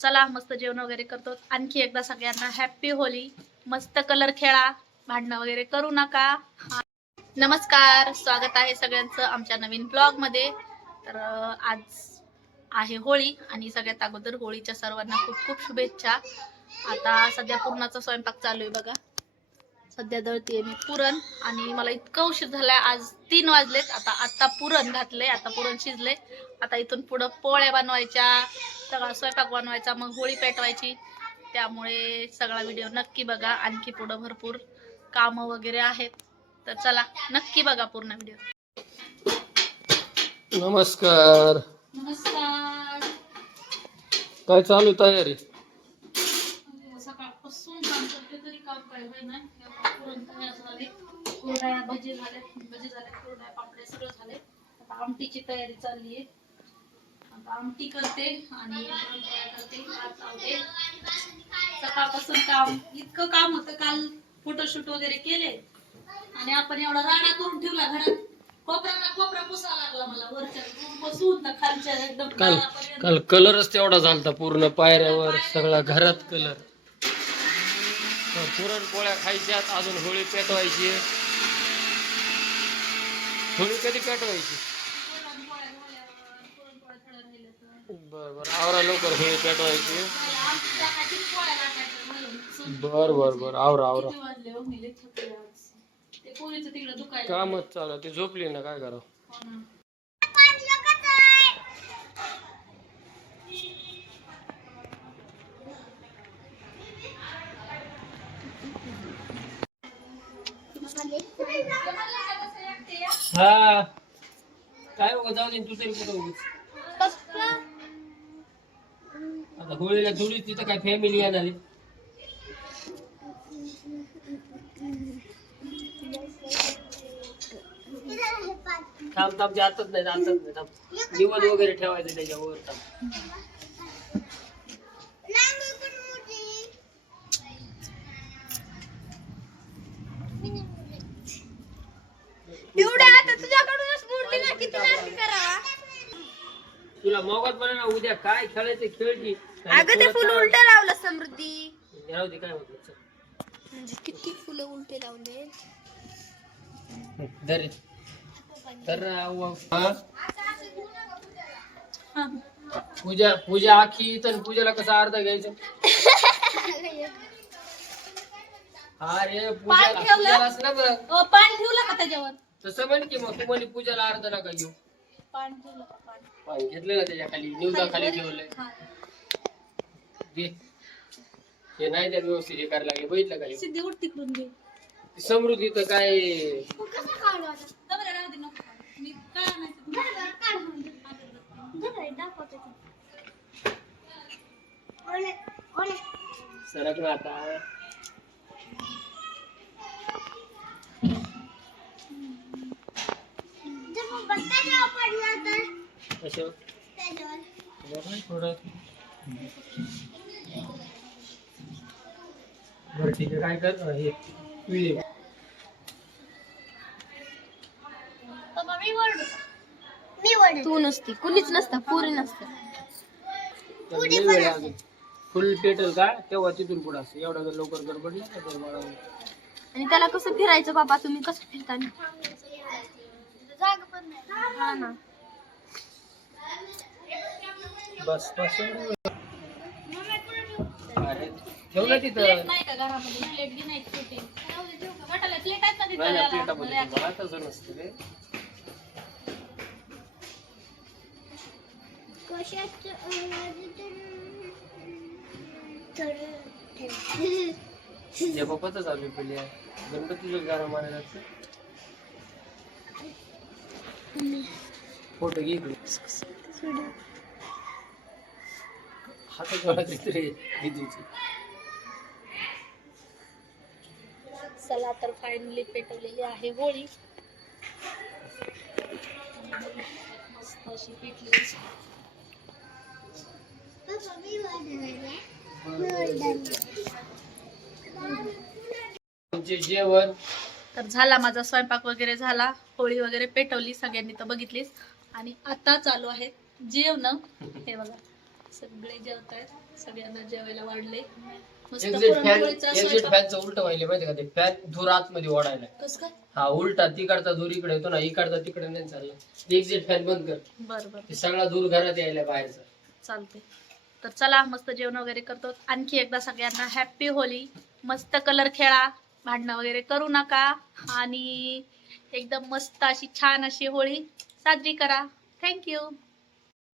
चला मस्त जेवण वगैरे करतो. आणखी एकदा सगळ्यांना हॅप्पी होली. मस्त कलर खेळा. भांडणं वगैरे करू नका. नमस्कार. स्वागत आहे सगळ्यांचं आमच्या नवीन ब्लॉगमध्ये तर आज आहे होळी आणि सगळ्यात अगोदर होळीच्या सर्वांना खूप खूप शुभेच्छा. आता सध्या पुरणाचा स्वयंपाक चालू आहे बघा. सध्या दळतीये मी पुरण आणि मला इतकं उशीर झालाय. आज तीन वाजलेत. आता आता पुरण घातलंय. आता पुरण शिजले आता इथून पुढं पोळ्या बनवायच्या. सगळा स्वयंपाक बनवायचा मग होळी पेटवायची. त्यामुळे सगळा व्हिडिओ नक्की बघा आणखी पुढं भरपूर कामं वगैरे आहेत. तर चला नक्की बघा पूर्ण व्हिडिओ नमस्कार. नमस्कार. काय चालू तयारी? सकाळपासून काम करते तरी काम काय होई नाही पुरण तयार झाले. कुरड्या भजी झाले भजी झाले कुरड्या पापड्या सगळं झाले. आता आमटीची तयारी चालली आहे. आता आमटी करते आणि करते लावते. सकाळपासून काम इतकं काम होतं काल फोटोशूट वगैरे केले. आणि आपण एवढा राडा करून ठेवला घरात. ना कोपरा पुसा लागला मला वरच्या बसून तर खालच्या एकदम काल कलरच तेवढा झालता पूर्ण पायऱ्यावर सगळा घरात कलर पुरणपोळ्या खायच्यात अजून होळी पेटवायची. होळी कधी पेटवायची पुरणपोळ्या झाल्यावर, पुरणपोळ्या थोड्या राहिल्या तर. बर बर आवरा लवकर होळी पेटवायची. बर बर बर आवरा आवरा हो, कामच चालू. ती झोपली ना काय करावं हो. हा काय बघा जाऊ दे तू तरी कुठं उगीच. होळीला थोडी तिथं काय फॅमिली येणार आहे? थांब थांब जातच नाही जातच नाही थांब. दिवस वगैरे ठेवायचं त्याच्यावर थांब. तुला मोगात ना उद्या काय खेळायचं खेळ की? अगं ते फुल उलट लावलं समृद्धी राहू दे काय होत नाही. म्हणजे किती फुलं उलटे लावले. धर तर हा? हा. पूजा पूजा आखी तर पूजाला कसा अर्धा घ्यायचं अरे पूजा पान ठेवलं? पूजालाच ना बरं अ, पान ठेवलं का त्याच्यावर तसं म्हण की मग तुम्हाला पूजाला अर्धा नका घेऊ पान ठेवलं का पान पान घेतलं ना त्याच्याखाली निवदा खाली ठेवलंय हा. दे हे नाही त्या व्यवस्थित हे करायला लागले बघितलं का? सिद्धी उठ तिकडून घे. समृद्धी तर काय? दबऱ्या राहू दे नको. मी काय आणायचं? सरक ना आता. कशा थोडं. काय कर हे तू नसती. कुणीच नसतं. पुरी नसतं. फुल पेटल का? तेव्हा तिथून पुढे असं एवढा जर लवकर गडबड नाही मला आणि त्याला कसं फिरायचं बाबा? तुम्ही कसं फिरता? बस बस. अरे ठेव ना तिथं. प्लेट नाही का घरामध्ये? प्लेट बी नाही छोटी. वाटायला प्लेट आहेत ना तिथं नाही ना याला? पेटामध्ये मला तसं नसतं रे. जे पप्पाच चालू आहे. पहिले गणपतीचं गाणं मारायला फोटो घे इकडे हातात मला तिथे दिदीची चला तर फायनली पेटवलेली आहे होळी. मस्त अशी पेटली. तुमचे जेवण. तर झाला माझा स्वयंपाक वगैरे झाला. होळी वगैरे पेटवली सगळ्यांनी तर बघितलीच. आणि आता चालू आहे जेवण. हे बघा. सगळे जेवत आहेत सगळ्यांना जेवायला वाढले मस्त एक्झिट फॅन पुरणपोळीचा एक्झिट स्वयंपाक. फॅनचं उलट व्हायला माहिती का ते? फॅन धूर आतमध्ये ओढायला. कस काय? हा उलटा तिकडचा धूर इकडे येतो ना इकडचा तिकडे नाही चालला. एक्झिट फॅन बंद कर. बर बर. ते सगळा धूर घरात यायला बाहेरचा. चालते तर चला मस्त जेवण वगैरे करतो. आणखी एकदा सगळ्यांना हॅप्पी होली. मस्त कलर खेळा. भांडणं वगैरे करू नका. आणि एकदम मस्त अशी छान अशी होळी साजरी करा. थँक्यू